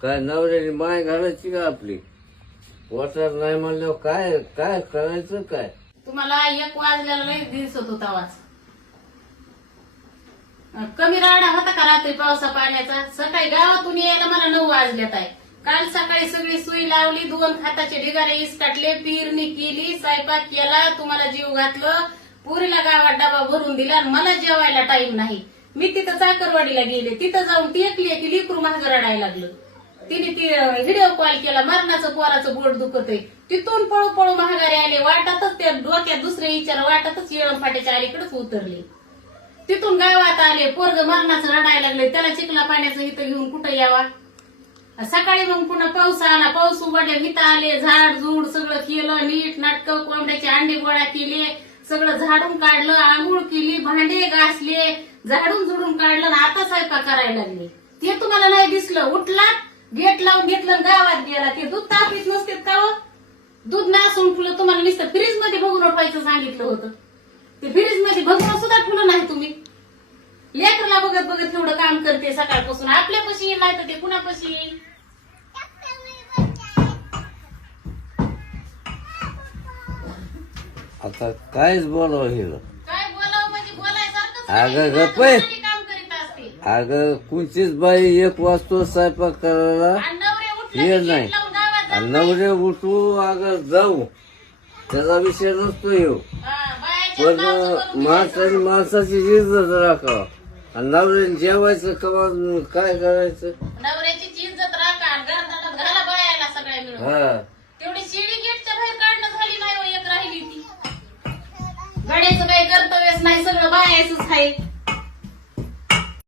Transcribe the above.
काय नवऱ्याने माय घालायची का आपली? पोटात नाही म्हणल्यावर काय काय करायचं काय? तुम्हाला 1 वाजल्याला लई दिसत होता आवाज. कमी राडा होता का रात्री पावसा पाण्याचा? सकाळी गावातून यायला मला 9 वाजल्यात आहे. काल सकाळी सगळी सुई लावली, 2 खाताचे ढिगारे इसकाटले, पेरणी केली, स्वयंपाक केला, तुम्हाला जीव घातलं, पुरीला गावात डबा भरून दिला आणि मला जेवायला टाइम नाही. मी तिथं चाकरवाडीला गेले, तिथं जाऊन टेकली की लिकरू महाग रडायला लागलं. तिने ती व्हिडिओ कॉल केला, मरणाचं पोराचं बोट दुखत आहे. तिथून पळू पळू महागारी आले, वाटातच त्या डोक्यात दुसरे विचार, वाटातच येळम फाट्याच्या अलीकडेच उतरले. तिथून गावात आले, पोरग मरणाचं रडायला लागले, त्याला चिखला पाण्याचं इथं घेऊन कुठं यावा. सकाळी मग पुन्हा पाऊस आला, पाऊस उघडल्या इथं आले, झाड झूड सगळं केलं, नीट नाटक, कोंबड्याचे अंडे गोळा केले, सगळं झाडून काढलं, आंघोळ केली, भांडे घासले, झाडून झुडून काढलं, आता स्वयंपाक करायला लागले. ते तुम्हाला नाही दिसलं. उठला, गेट लावून घेतलं, गावात गेला. ते दूध तापीत नसते का हो? दूध नासून फुलं तुम्हाला नुसतं फ्रीज मध्ये बघून उठवायचं सांगितलं होतं. ते फ्रीज मध्ये बघून सुद्धा ठेवलं नाही तुम्ही. लेकरला बघत बघत एवढं काम करते सकाळपासून. आपल्यापाशी येईल नाही तर ते कुणापाशी येईल? आता कायच बोलावं हे? काय बोलावं म्हणजे बोलायसारखंच अगं नाही. गप्प आहे. काम करीत असते. अगं कुणचीच बाई 1 वाजतो स्वयंपाक करायला आणि नवरे उठले हे की नाही. गेट लावून गावात आणि नवरे उठू अगं जाऊ, त्याचा विषय नसतो येऊ. बायाच्या पण नाचं करून माणसाने माणसाची इज्जत राखावं. आणि नवऱ्याने जेवायचं कवा काय करायचं? नवऱ्याची इज्जत राखा आणि घरात घाला बायाला सगळ्या मिळून. हा, तेवढी शिडी गेटच्या बाहेर काढणं झाली नाही हो, एक राहिली ती. गाड्याचं काही कर्तव्यच नाही, सगळं बायाचंच आहे.